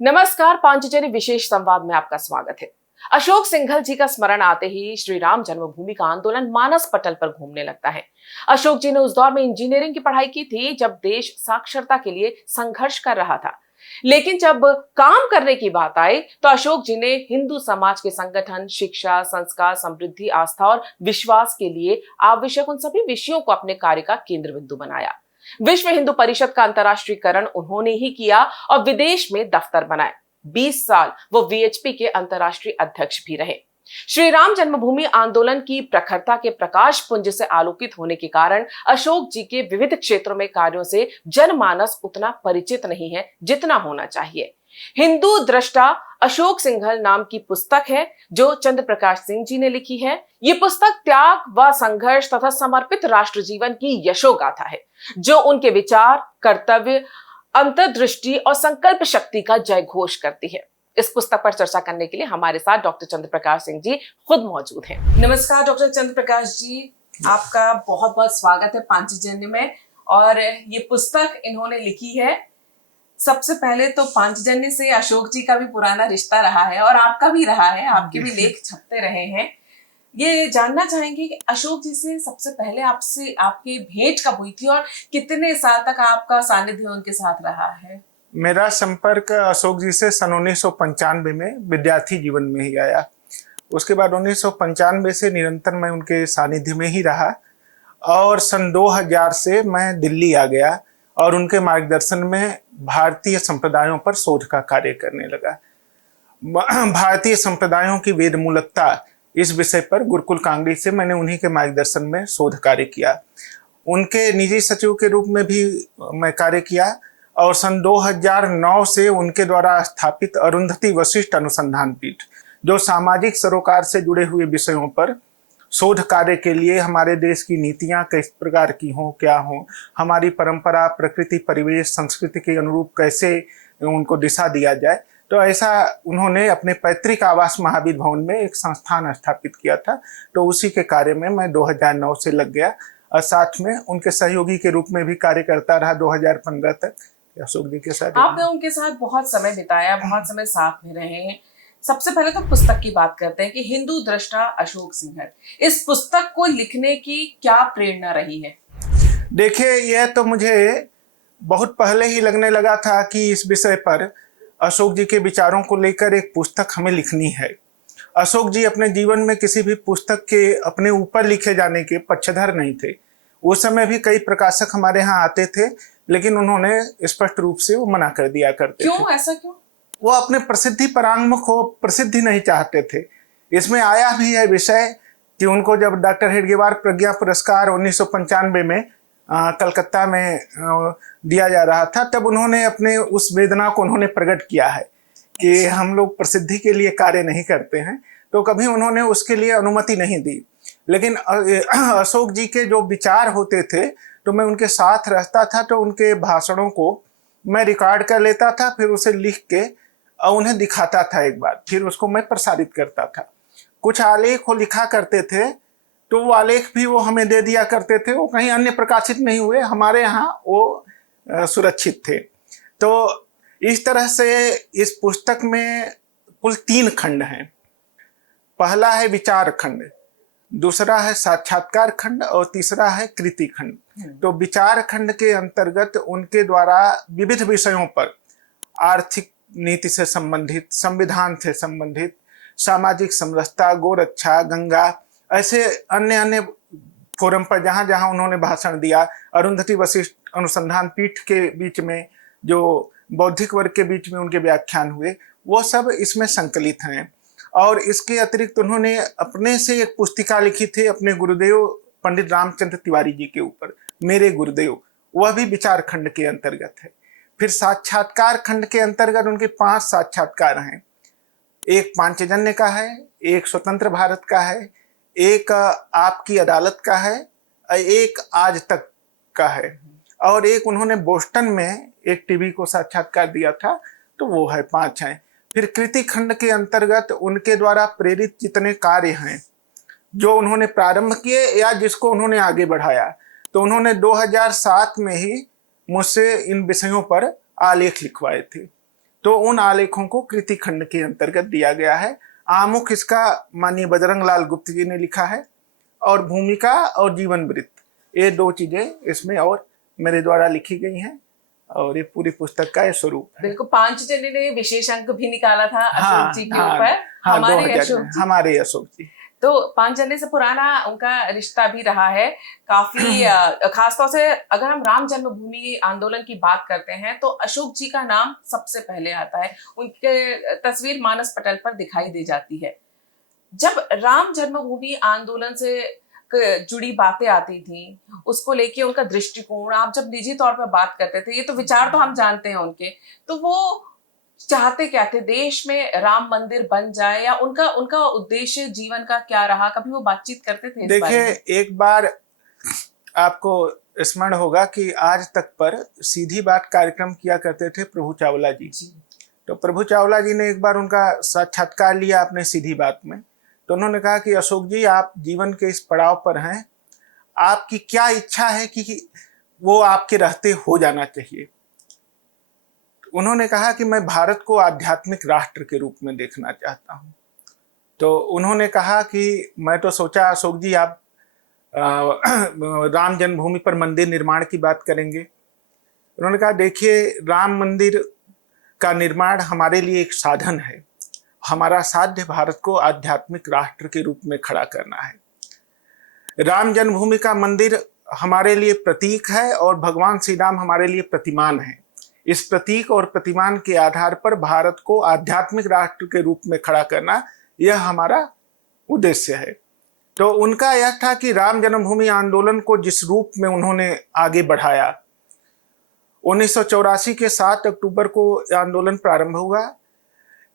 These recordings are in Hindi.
नमस्कार, पांचजन्य विशेष संवाद में आपका स्वागत है। अशोक सिंघल जी का स्मरण आते ही श्री राम जन्मभूमि का आंदोलन मानस पटल पर घूमने लगता है। अशोक जी ने उस दौर में इंजीनियरिंग की पढ़ाई की थी जब देश साक्षरता के लिए संघर्ष कर रहा था। लेकिन जब काम करने की बात आई तो अशोक जी ने हिंदू समाज के संगठन, शिक्षा, संस्कार, समृद्धि, आस्था और विश्वास के लिए आवश्यक उन सभी विषयों को अपने कार्य का केंद्र बिंदु बनाया। विश्व हिंदू परिषद का अंतर्राष्ट्रीयकरण उन्होंने ही किया और विदेश में दफ्तर बनाए। 20 साल वो वीएचपी के अंतर्राष्ट्रीय अध्यक्ष भी रहे। श्री राम जन्मभूमि आंदोलन की प्रखरता के प्रकाश पुंज से आलोकित होने के कारण अशोक जी के विविध क्षेत्रों में कार्यों से जनमानस उतना परिचित नहीं है जितना होना चाहिए। हिंदू दृष्टा अशोक सिंघल नाम की पुस्तक है जो चंद्र प्रकाश सिंह जी ने लिखी है। ये पुस्तक त्याग व संघर्ष तथा समर्पित राष्ट्र जीवन की यशोगाथा है जो उनके विचार, कर्तव्य, अंतर्दृष्टि और संकल्प शक्ति का जय घोष करती है। इस पुस्तक पर चर्चा करने के लिए हमारे साथ डॉक्टर चंद्र प्रकाश सिंह जी खुद मौजूद हैं। नमस्कार डॉक्टर चंद्र प्रकाश जी, आपका बहुत बहुत स्वागत है पांचजन्य में। और ये पुस्तक इन्होंने लिखी है। सबसे पहले तो पांचजन्य से अशोक जी का भी पुराना रिश्ता रहा है और आपका भी रहा है, आपके भी लेख छपते रहे हैं। ये जानना चाहेंगे कि अशोक जी से सबसे पहले आपसे आपकी भेंट कब हुई थी और कितने साल तक आपका सानिध्य उनके साथ रहा है? मेरा संपर्क अशोक जी से सन 1995 में विद्यार्थी जीवन में ही आया। उसके बाद 1995 से निरंतर मैं उनके सानिध्य में ही रहा और सन 2000 से मैं दिल्ली आ गया और उनके मार्गदर्शन में भारतीय संप्रदायों पर शोध का कार्य करने लगा। भारतीय संप्रदायों की वेद मूलकता इस विषय पर गुरुकुल कांगड़ी से मैंने उन्हीं के मार्गदर्शन में शोध कार्य किया। उनके निजी सचिव के रूप में भी मैं कार्य किया और सन 2009 से उनके द्वारा स्थापित अरुंधति वशिष्ठ अनुसंधान पीठ, जो सामाजिक सरोकार से जुड़े हुए विषयों पर शोध कार्य के लिए हमारे देश की नीतियां किस प्रकार की हों, क्या हों, हमारी परंपरा, प्रकृति, परिवेश, संस्कृति के अनुरूप कैसे उनको दिशा दिया जाए, तो ऐसा उन्होंने अपने पैतृक आवास महावीर भवन में एक संस्थान स्थापित किया था। तो उसी के कार्य में मैं 2009 से लग गया और साथ में उनके सहयोगी के रूप में भी कार्य करता रहा 2015 तक अशोक जी के साथ। आपने उनके साथ बहुत समय बिताया, बहुत समय साथ में रहे हैं। सबसे पहले तो पुस्तक की बात करते हैं कि हिंदू दृष्टा अशोक सिंघल, इस पुस्तक को लिखने की क्या प्रेरणा रही है? देखिए, यह तो मुझे बहुत पहले ही लगने लगा था कि इस विषय पर अशोक जी के विचारों को लेकर एक पुस्तक हमें लिखनी है। अशोक जी अपने जीवन में किसी भी पुस्तक के अपने ऊपर लिखे जाने के पक्षधर नहीं थे। उस समय भी कई प्रकाशक हमारे यहाँ आते थे, लेकिन उन्होंने स्पष्ट रूप से वो मना कर दिया करते थे। क्यों? ऐसा क्यों? वो अपने प्रसिद्धि परांगमुख हो, प्रसिद्धि नहीं चाहते थे। इसमें आया भी है विषय कि उनको जब डॉक्टर हेडगेवार प्रज्ञा पुरस्कार 1995 में कलकत्ता में दिया जा रहा था, तब उन्होंने अपने उस वेदना को उन्होंने प्रकट किया है कि हम लोग प्रसिद्धि के लिए कार्य नहीं करते हैं, तो कभी उन्होंने उसके लिए अनुमति नहीं दी। लेकिन अशोक जी के जो विचार होते थे तो मैं उनके साथ रहता था, तो उनके भाषणों को मैं रिकॉर्ड कर लेता था, फिर उसे लिख के और उन्हें दिखाता था एक बार, फिर उसको मैं प्रसारित करता था। कुछ आलेख वो लिखा करते थे तो वो आलेख भी वो हमें दे दिया करते थे, वो कहीं अन्य प्रकाशित नहीं हुए, हमारे यहाँ वो सुरक्षित थे। तो इस तरह से इस पुस्तक में कुल 3 खंड हैं। पहला है विचार खंड, दूसरा है साक्षात्कार खंड और तीसरा है कृति खंड। तो विचार खंड के अंतर्गत उनके द्वारा विविध विषयों पर, आर्थिक नीति से संबंधित, संविधान से संबंधित, सामाजिक समरसता, गोरक्षा, गंगा, ऐसे अन्य अन्य फोरम पर जहाँ जहाँ उन्होंने भाषण दिया, अरुंधति वशिष्ठ अनुसंधान पीठ के बीच में जो बौद्धिक वर्ग के बीच में उनके व्याख्यान हुए, वो सब इसमें संकलित हैं। और इसके अतिरिक्त उन्होंने अपने से एक पुस्तिका लिखी थी अपने गुरुदेव पंडित रामचंद्र तिवारी जी के ऊपर, मेरे गुरुदेव, वह भी विचार खंड के अंतर्गत है। फिर साक्षात्कार खंड के अंतर्गत उनके 5 साक्षात्कार हैं। एक पांचजन्य का है, एक स्वतंत्र भारत का है, एक आपकी अदालत का है, एक आज तक का है, और एक उन्होंने बोस्टन में एक टीवी को साक्षात्कार दिया था, तो वो है, 5 हैं। फिर कृति खंड के अंतर्गत उनके द्वारा प्रेरित जितने कार्य हैं जो उन्होंने प्रारंभ किए या जिसको उन्होंने आगे बढ़ाया, तो उन्होंने 2007 में ही मुझसे इन विषयों पर आलेख लिखवाए थे। तो उन आलेखों को कृति खंड के अंतर्गत दिया गया है। आमुख इसका माननीय बजरंग लाल गुप्त जी ने लिखा है, और भूमिका और जीवन वृत्त, ये 2 चीजें इसमें और मेरे द्वारा लिखी गई हैं, और ये पूरी पुस्तक का ये स्वरूप है। बिल्कुल, 5 जने ने विशेष अंक भी निकाला था हाँ, अशोक जी के हाँ, ऊपर। हाँ, हमारे अशोक जी तो 5 जने से पुराना उनका रिश्ता भी रहा है काफी। खासतौर से अगर हम राम जन्मभूमि आंदोलन की बात करते हैं तो अशोक जी का नाम सबसे पहले आता है। उनके तस्वीर मानस पटल पर दिखाई दे जाती है। जब राम जन्मभूमि आंदोलन से जुड़ी बातें आती थी, उसको लेके उनका दृष्टिकोण, आप जब निजी तौर पर बात करते थे, ये तो विचार तो हम जानते हैं उनके, तो वो चाहते क्या थे? देश में राम मंदिर बन जाए, या उनका उनका उद्देश्य जीवन का क्या रहा? कभी वो बातचीत करते थे इस बारे में? देखिए, एक बार आपको स्मरण होगा कि आज तक पर सीधी बात कार्यक्रम किया करते थे प्रभु चावला जी। तो प्रभु चावला जी ने एक बार उनका साक्षात्कार लिया अपने सीधी बात में। तो उन्होंने कहा कि अशोक जी, आप जीवन के इस पड़ाव पर हैं, आपकी क्या इच्छा है कि वो आपके रहते हो जाना चाहिए? उन्होंने कहा कि मैं भारत को आध्यात्मिक राष्ट्र के रूप में देखना चाहता हूं। तो उन्होंने कहा कि मैं तो सोचा अशोक जी आप राम जन्मभूमि पर मंदिर निर्माण की बात करेंगे। उन्होंने कहा देखिए, राम मंदिर का निर्माण हमारे लिए एक साधन है, हमारा साध्य भारत को आध्यात्मिक राष्ट्र के रूप में खड़ा करना है। राम जन्मभूमि का मंदिर हमारे लिए प्रतीक है और भगवान श्री राम हमारे लिए प्रतिमान है। इस प्रतीक और प्रतिमान के आधार पर भारत को आध्यात्मिक राष्ट्र के रूप में खड़ा करना, यह हमारा उद्देश्य है। तो उनका यह था कि राम जन्मभूमि आंदोलन को जिस रूप में उन्होंने आगे बढ़ाया, 1984 के 7 अक्टूबर को आंदोलन प्रारंभ हुआ।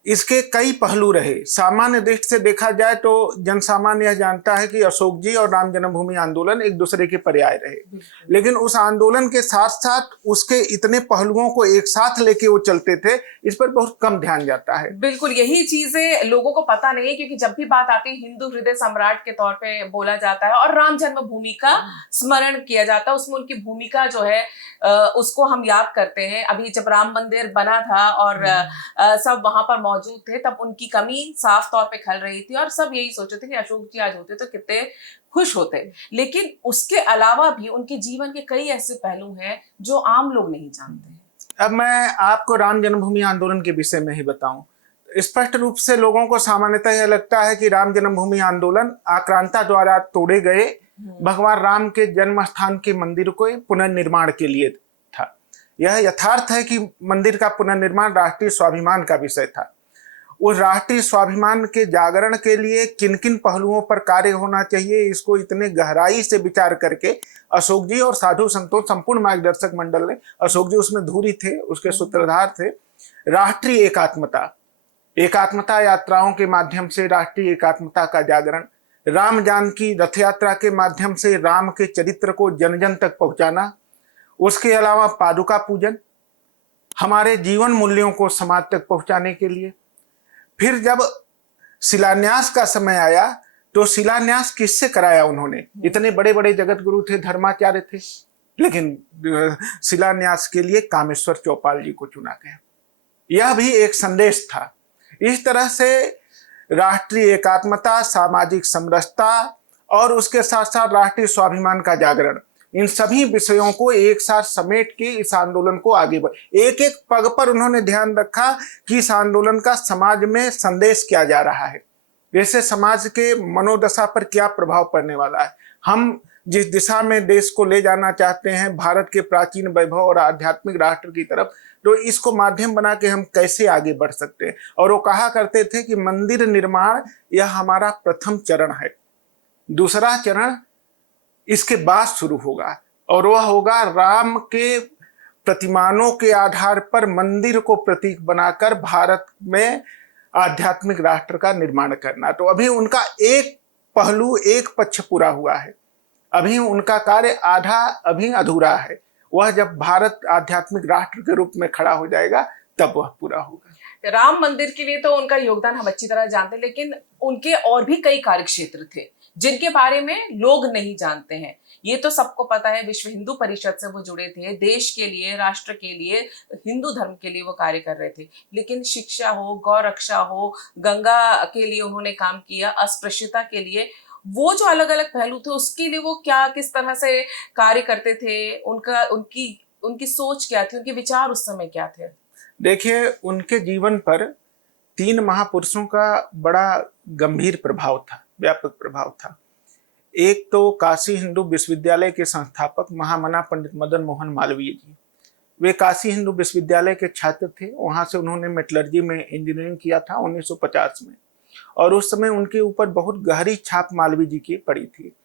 इसके कई पहलू रहे। सामान्य दृष्टि से देखा जाए तो जनसामान्य यह जानता है कि अशोक जी और राम जन्मभूमि आंदोलन एक दूसरे के पर्याय रहे, लेकिन उस आंदोलन के साथ साथ उसके इतने पहलुओं को एक साथ लेके वो चलते थे, इस पर बहुत कम ध्यान जाता है। बिल्कुल, यही चीजें लोगों को पता नहीं है, क्योंकि जब भी बात आती है हिंदू हृदय सम्राट के तौर पे बोला जाता है और राम जन्मभूमि का स्मरण किया जाता है, उसमें उनकी भूमिका जो है उसको हम याद करते हैं। अभी जब राम मंदिर बना था और सब वहां पर मौजूद थे, तब उनकी कमी साफ तौर पे खल रही थी और सब यही सोचते थे कि अशोक जी आज होते तो कितने खुश होते। लेकिन उसके अलावा भी उनके जीवन के कई ऐसे पहलू हैं जो आम लोग नहीं जानते। अब मैं आपको राम जन्मभूमि आंदोलन के विषय में ही बताऊं। स्पष्ट रूप से लोगों को सामान्यतः यह लगता है कि राम जन्मभूमि आंदोलन आक्रांता द्वारा तोड़े गए भगवान राम के जन्म स्थान के मंदिर को पुनर्निर्माण के लिए था। यह यथार्थ है कि मंदिर का पुनर्निर्माण राष्ट्रीय स्वाभिमान का विषय था। उस राष्ट्रीय स्वाभिमान के जागरण के लिए किन किन पहलुओं पर कार्य होना चाहिए, इसको इतने गहराई से विचार करके अशोक जी और साधु संतों, संपूर्ण मार्गदर्शक मंडल ने, अशोक जी उसमें धुरी थे, उसके सूत्रधार थे। राष्ट्रीय एकात्मता यात्राओं के माध्यम से राष्ट्रीय एकात्मता का जागरण, राम जानकी रथ यात्रा के माध्यम से राम के चरित्र को जन जन तक पहुंचाना, उसके अलावा पादुका पूजन, हमारे जीवन मूल्यों को समाज तक पहुंचाने के लिए। फिर जब शिलान्यास का समय आया तो शिलान्यास किससे कराया उन्होंने? इतने बड़े बड़े जगत गुरु थे, धर्माचार्य थे, लेकिन शिलान्यास के लिए कामेश्वर चौपाल जी को चुना गया। यह भी एक संदेश था। इस तरह से राष्ट्रीय एकात्मता, सामाजिक समरसता और उसके साथ साथ राष्ट्रीय स्वाभिमान का जागरण, इन सभी विषयों को एक साथ समेट के इस आंदोलन को आगे बढ़, एक एक पग पर उन्होंने ध्यान रखा कि इस आंदोलन का समाज में संदेश क्या जा रहा है, जैसे समाज के मनोदशा पर क्या प्रभाव पड़ने वाला है, हम जिस दिशा में देश को ले जाना चाहते हैं भारत के प्राचीन वैभव और आध्यात्मिक राष्ट्र की तरफ, तो इसको माध्यम बना के हम कैसे आगे बढ़ सकते हैं। और वो कहा करते थे कि मंदिर निर्माण यह हमारा प्रथम चरण है, दूसरा चरण इसके बाद शुरू होगा और वह होगा राम के प्रतिमानों के आधार पर मंदिर को प्रतीक बनाकर भारत में आध्यात्मिक राष्ट्र का निर्माण करना। तो अभी उनका एक पहलू, एक पक्ष पूरा हुआ है, अभी उनका कार्य आधा अभी अधूरा है। वह जब भारत आध्यात्मिक राष्ट्र के रूप में खड़ा हो जाएगा तब वह पूरा होगा। राम मंदिर के लिए तो उनका योगदान हम अच्छी तरह जानते हैं, लेकिन उनके और भी कई कार्य क्षेत्र थे जिनके बारे में लोग नहीं जानते हैं। ये तो सबको पता है, विश्व हिंदू परिषद से वो जुड़े थे, देश के लिए, राष्ट्र के लिए, हिंदू धर्म के लिए वो कार्य कर रहे थे। लेकिन शिक्षा हो, गौ रक्षा हो, गंगा के लिए उन्होंने काम किया, अस्पृश्यता के लिए, वो जो अलग अलग पहलू थे उसके लिए वो क्या किस तरह से कार्य करते थे, उनका उनकी उनकी सोच क्या थी, उनके विचार उस समय क्या थे? देखिए, उनके जीवन पर 3 महापुरुषों का बड़ा गंभीर प्रभाव था, व्यापक प्रभाव था। एक तो काशी हिंदू विश्वविद्यालय के संस्थापक महामना पंडित मदन मोहन मालवीय जी। वे काशी हिंदू विश्वविद्यालय के छात्र थे। वहां से उन्होंने मेटलर्जी में इंजीनियरिंग किया था 1950 में, और उस समय उनके ऊपर बहुत गहरी छाप मालवीय जी की पड़ी थी।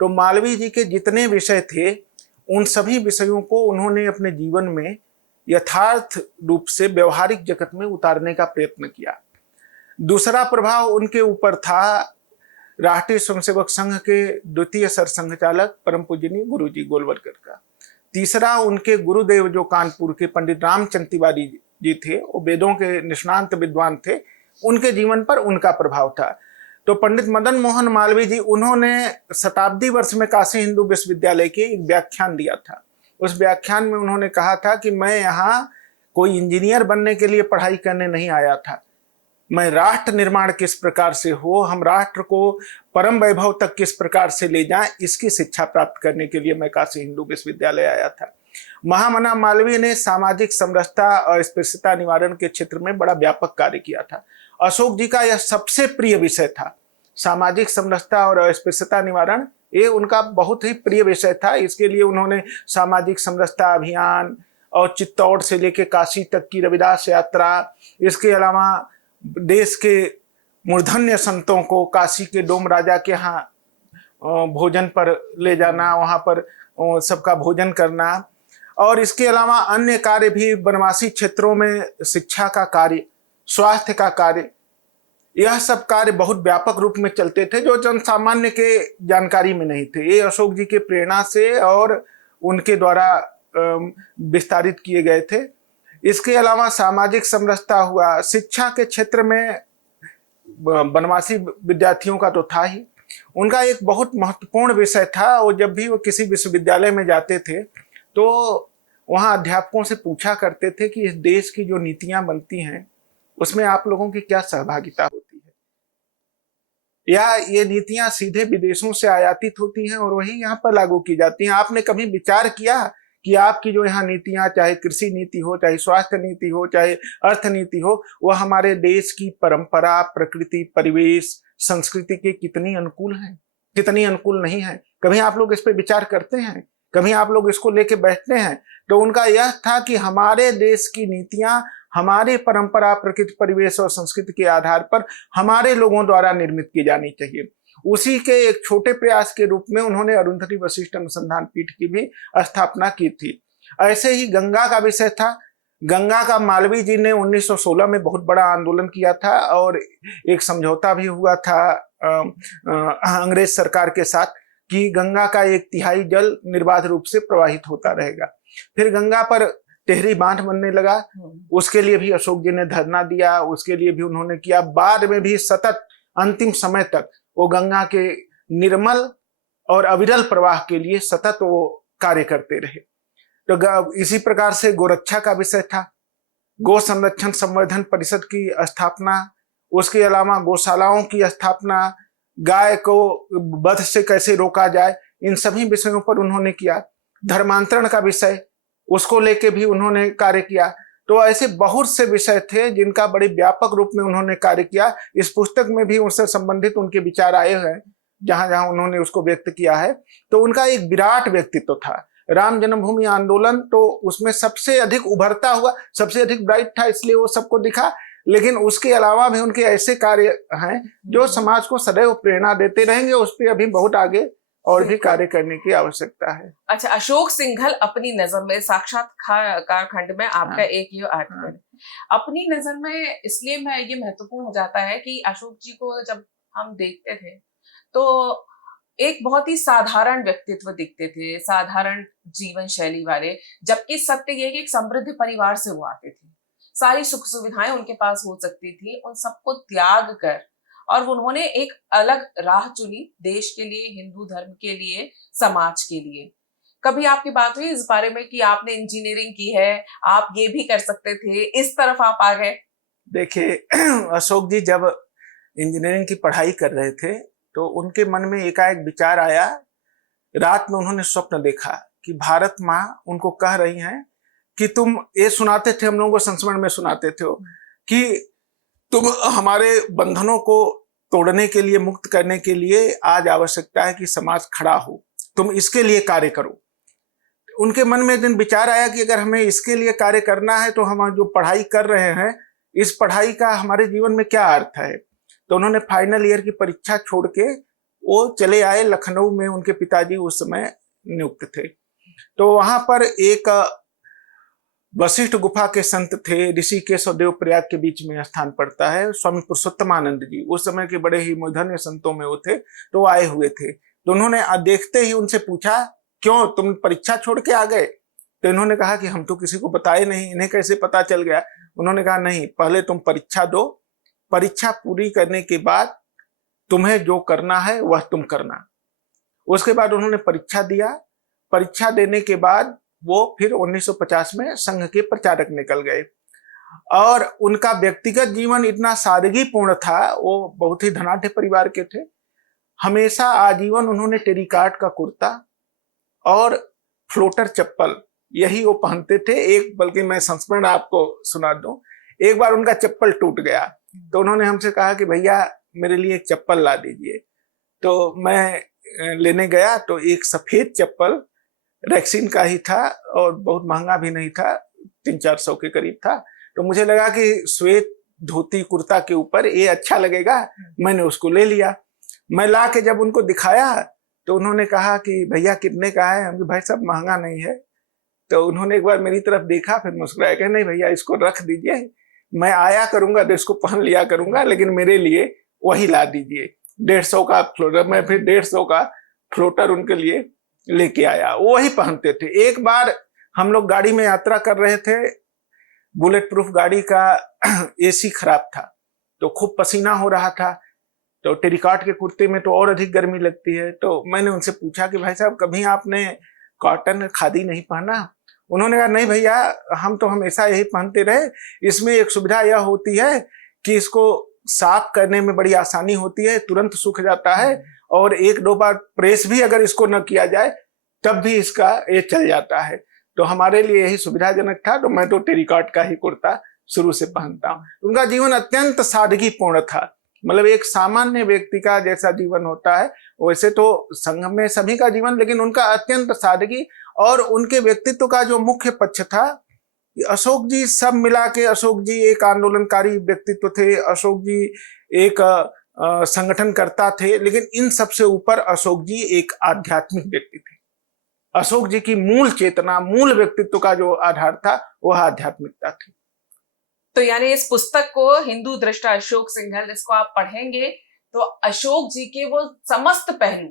तो मालवीय जी के जितने विषय थे उन सभी विषयों को उन्होंने अपने जीवन में यथार्थ रूप से व्यवहारिक जगत में उतारने का प्रयत्न किया। दूसरा प्रभाव उनके ऊपर था राष्ट्रीय स्वयंसेवक संघ के द्वितीय सरसंघचालक परम पूजनीय गुरुजी गोलवलकर का। तीसरा उनके गुरुदेव जो कानपुर के पंडित रामचंद्र तिवारी जी थे, वो वेदों के निष्णांत विद्वान थे, उनके जीवन पर उनका प्रभाव था। तो पंडित मदन मोहन मालवीय जी, उन्होंने शताब्दी वर्ष में काशी हिंदू विश्वविद्यालय के एक व्याख्यान दिया था। उस व्याख्यान में उन्होंने कहा था कि मैं यहाँ कोई इंजीनियर बनने के लिए पढ़ाई करने नहीं आया था, मैं राष्ट्र निर्माण किस प्रकार से हो, हम राष्ट्र को परम वैभव तक किस प्रकार से ले जाएं, इसकी शिक्षा प्राप्त करने के लिए मैं काशी हिंदू विश्वविद्यालय आया था। महामना मालवीय ने सामाजिक समरसता और अस्पृश्यता निवारण के क्षेत्र में बड़ा व्यापक कार्य किया था। अशोक जी का यह सबसे प्रिय विषय था, सामाजिक समरसता और अस्पृश्यता निवारण। ये उनका बहुत ही प्रिय विषय था। इसके लिए उन्होंने सामाजिक समरसता अभियान और चित्तौड़ से लेकर काशी तक की रविदास यात्रा, इसके अलावा देश के मूर्धन्य संतों को काशी के डोम राजा के यहाँ भोजन पर ले जाना, वहाँ पर सबका भोजन करना, और इसके अलावा अन्य कार्य भी, वनवासी क्षेत्रों में शिक्षा का कार्य, स्वास्थ्य का कार्य, यह सब कार्य बहुत व्यापक रूप में चलते थे जो जन सामान्य के जानकारी में नहीं थे। ये अशोक जी के प्रेरणा से और उनके द्वारा विस्तारित किए गए थे। इसके अलावा सामाजिक समरसता हुआ, शिक्षा के क्षेत्र में वनवासी विद्यार्थियों का तो था ही। उनका एक बहुत महत्वपूर्ण विषय था, और जब भी वो किसी विश्वविद्यालय में जाते थे तो वहाँ अध्यापकों से पूछा करते थे कि इस देश की जो नीतियां बनती हैं उसमें आप लोगों की क्या सहभागिता होती है, या ये नीतियां सीधे विदेशों से आयातित होती हैं और वही यहाँ पर लागू की जाती हैं। आपने कभी विचार किया कि आपकी जो यहाँ नीतियां, चाहे कृषि नीति हो, चाहे स्वास्थ्य नीति हो, चाहे अर्थ नीति हो, वह हमारे देश की परंपरा, प्रकृति, परिवेश, संस्कृति के कितनी अनुकूल है, कितनी अनुकूल नहीं है? कभी आप लोग इस पर विचार करते हैं? कभी आप लोग इसको लेके बैठते हैं? तो उनका यह था कि हमारे देश की नीतियां हमारे परंपरा, प्रकृति, परिवेश और संस्कृति के आधार पर हमारे लोगों द्वारा निर्मित की जानी चाहिए। उसी के एक छोटे प्रयास के रूप में उन्होंने अरुंधति वशिष्ठ अनुसंधान पीठ की भी स्थापना की थी। ऐसे ही गंगा का विषय था। गंगा का मालवीय जी ने 1916 में बहुत बड़ा आंदोलन किया था, और एक समझौता भी हुआ था अंग्रेज सरकार के साथ कि गंगा का 1/3 जल निर्बाध रूप से प्रवाहित होता रहेगा। फिर गंगा पर टेहरी बांध बनने लगा, उसके लिए भी अशोक जी ने धरना दिया, उसके लिए भी उन्होंने किया। बाद में भी सतत अंतिम समय तक वो गंगा के निर्मल और अविरल प्रवाह के लिए सतत वो कार्य करते रहे। तो इसी प्रकार से गोरक्षा का विषय था, गो संरक्षण संवर्धन परिषद की स्थापना, उसके अलावा गौशालाओं की स्थापना, गाय को वध से कैसे रोका जाए, इन सभी विषयों पर उन्होंने किया। धर्मांतरण का विषय, उसको लेके भी उन्होंने कार्य किया। तो ऐसे बहुत से विषय थे जिनका बड़े व्यापक रूप में उन्होंने कार्य किया। इस पुस्तक में भी उससे संबंधित उनके विचार आए हैं, जहां जहां उन्होंने उसको व्यक्त किया है। तो उनका एक विराट व्यक्तित्व था। राम जन्मभूमि आंदोलन तो उसमें सबसे अधिक उभरता हुआ, सबसे अधिक ब्राइट था, इसलिए वो सबको दिखा। लेकिन उसके अलावा भी उनके ऐसे कार्य हैं जो समाज को सदैव प्रेरणा देते रहेंगे। उस पर अभी बहुत आगे और भी कार्य करने की आवश्यकता है। अच्छा, अशोक सिंघल अपनी नजर में, साक्षात्कार खंड में आपका एक ये आर्टिकल अपनी नजर में, इसलिए मैं ये महत्वपूर्ण हो जाता है कि अशोक जी को जब हम देखते थे तो एक बहुत ही साधारण व्यक्तित्व दिखते थे, साधारण जीवन शैली वाले, जबकि सत्य ये कि एक समृद्ध परिवार से वो आते थे। सारी सुख सुविधाएं उनके पास हो सकती थी, उन सबको त्याग कर और उन्होंने एक अलग राह चुनी देश के लिए, हिंदू धर्म के लिए, समाज के लिए। कभी आपकी बात हुई इस बारे में कि आपने इंजीनियरिंग की है, आप ये भी कर सकते थे, इस तरफ आप आ गए? देखिए अशोक जी जब इंजीनियरिंग की पढ़ाई कर रहे थे तो उनके मन में एकाएक विचार आया। रात में उन्होंने स्वप्न देखा कि भारत माँ उनको कह रही हैं कि तुम, ये सुनाते थे हम लोगों को, संस्मरण में सुनाते थे कि तुम हमारे बंधनों को तोड़ने के लिए, मुक्त करने के लिए आज आवश्यकता है कि समाज खड़ा हो, तुम इसके लिए कार्य करो। उनके मन में एक दिन विचार आया कि अगर हमें इसके लिए कार्य करना है तो हम जो पढ़ाई कर रहे हैं, इस पढ़ाई का हमारे जीवन में क्या अर्थ है। तो उन्होंने फाइनल ईयर की परीक्षा छोड़ के वो चले आए लखनऊ में। उनके पिताजी उस समय नियुक्त थे। तो वहां पर एक वशिष्ठ गुफा के संत थे, ऋषिकेश और देवप्रयाग के बीच में स्थान पड़ता है, स्वामी पुरुषोत्तमानंद जी, उस समय के बड़े ही मूर्धन्य संतों में वो थे। तो आए हुए थे। तो उन्होंने देखते ही उनसे पूछा, क्यों तुम परीक्षा छोड़ के आ गए? तो इन्होंने कहा कि हम तो किसी को बताए नहीं, इन्हें कैसे पता चल गया? उन्होंने कहा नहीं, पहले तुम परीक्षा दो, परीक्षा पूरी करने के बाद तुम्हें जो करना है वह तुम करना। उसके बाद उन्होंने परीक्षा दिया। परीक्षा देने के बाद वो फिर 1950 में संघ के प्रचारक निकल गए। और उनका व्यक्तिगत जीवन इतना सादगीपूर्ण था, वो बहुत ही धनाढ्य परिवार के थे। हमेशा आजीवन उन्होंने टेरिकाट का कुर्ता और फ्लोटर चप्पल यही वो पहनते थे। एक, बल्कि मैं संस्मरण आपको सुना दूं, एक बार उनका चप्पल टूट गया तो उन्होंने हमसे कहा कि भैया मेरे लिए एक चप्पल ला दीजिए। तो मैं लेने गया तो एक सफेद चप्पल रैक्सीन का ही था और बहुत महंगा भी नहीं था, 300-400 के करीब था। तो मुझे लगा कि श्वेत धोती कुर्ता के ऊपर ये अच्छा लगेगा, मैंने उसको ले लिया। मैं ला के जब उनको दिखाया तो उन्होंने कहा कि भैया कितने का है? हम भाई साहब महंगा नहीं है। तो उन्होंने एक बार मेरी तरफ देखा, फिर मुस्कुराया कि नहीं भैया इसको रख दीजिए, मैं आया करूंगा तो इसको पहन लिया करूंगा, लेकिन मेरे लिए वही ला दीजिए। 150 का फ्लोटर। मैं फिर 150 का फ्लोटर उनके लिए लेके आया, वो वही पहनते थे। एक बार हम लोग गाड़ी में यात्रा कर रहे थे, बुलेट प्रूफ गाड़ी का एसी खराब था तो खूब पसीना हो रहा था। तो टेरिकाट के कुर्ते में तो और अधिक गर्मी लगती है। तो मैंने उनसे पूछा कि भाई साहब कभी आपने कॉटन खादी नहीं पहना? उन्होंने कहा नहीं भैया, हम तो हमेशा यही पहनते रहे। इसमें एक सुविधा यह होती है कि इसको साफ करने में बड़ी आसानी होती है, तुरंत सूख जाता है, और 1-2 बार प्रेस भी अगर इसको न किया जाए तब भी इसका ये चल जाता है। तो हमारे लिए यही सुविधाजनक था। तो मैं तो टेरिकाट का ही कुर्ता शुरू से पहनता हूँ। उनका जीवन अत्यंत सादगीपूर्ण था। मतलब एक सामान्य व्यक्ति का जैसा जीवन होता है वैसे तो संघ में सभी का जीवन, लेकिन उनका अत्यंत सादगी। और उनके व्यक्तित्व का जो मुख्य पक्ष था, अशोक जी सब मिला के, अशोक जी एक आंदोलनकारी व्यक्तित्व थे, अशोक जी एक संगठनकर्ता थे, लेकिन इन सबसे ऊपर अशोक जी एक आध्यात्मिक व्यक्ति थे। अशोक जी की मूल चेतना, मूल व्यक्तित्व का जो आधार था वह आध्यात्मिकता थी। तो यानी इस पुस्तक को, हिंदू दृष्टा अशोक सिंघल, इसको आप पढ़ेंगे तो अशोक जी के वो समस्त पहलू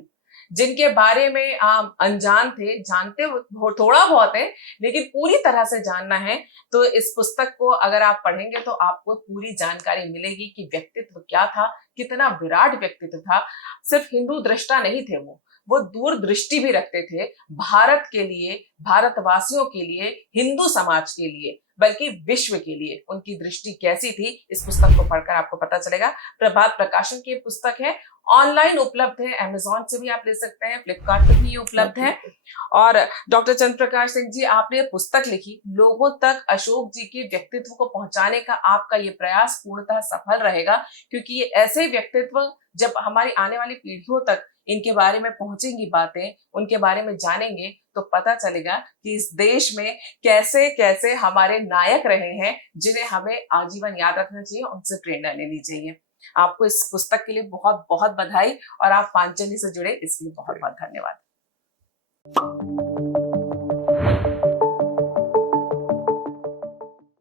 जिनके बारे में आप अनजान थे, जानते थोड़ा बहुत है लेकिन पूरी तरह से जानना है, तो इस पुस्तक को अगर आप पढ़ेंगे तो आपको पूरी जानकारी मिलेगी कि व्यक्तित्व क्या था, कितना विराट व्यक्तित्व था। सिर्फ हिंदू दृष्टा नहीं थे वो दूरदृष्टि भी रखते थे भारत के लिए, भारतवासियों के लिए, हिंदू समाज के लिए, बल्कि विश्व के लिए उनकी दृष्टि कैसी थी, इस पुस्तक को पढ़कर आपको पता चलेगा। प्रभात प्रकाशन की पुस्तक है, ऑनलाइन उपलब्ध है, अमेजॉन से भी आप ले सकते हैं, फ्लिपकार्ट पर भी उपलब्ध है। और डॉक्टर चंद्र प्रकाश सिंह जी, आपने पुस्तक लिखी, लोगों तक अशोक जी के व्यक्तित्व को पहुंचाने का आपका ये प्रयास पूर्णतः सफल रहेगा, क्योंकि ये ऐसे व्यक्तित्व जब हमारी आने वाली पीढ़ियों तक इनके बारे में पहुंचेंगी बातें, उनके बारे में जानेंगे, तो पता चलेगा कि इस देश में कैसे कैसे हमारे नायक रहे हैं, जिन्हें हमें आजीवन याद रखना चाहिए, उनसे प्रेरणा लेनी चाहिए। आपको इस पुस्तक के लिए बहुत बहुत बधाई, और आप पांचजन्य से जुड़े इसके लिए बहुत बहुत धन्यवाद।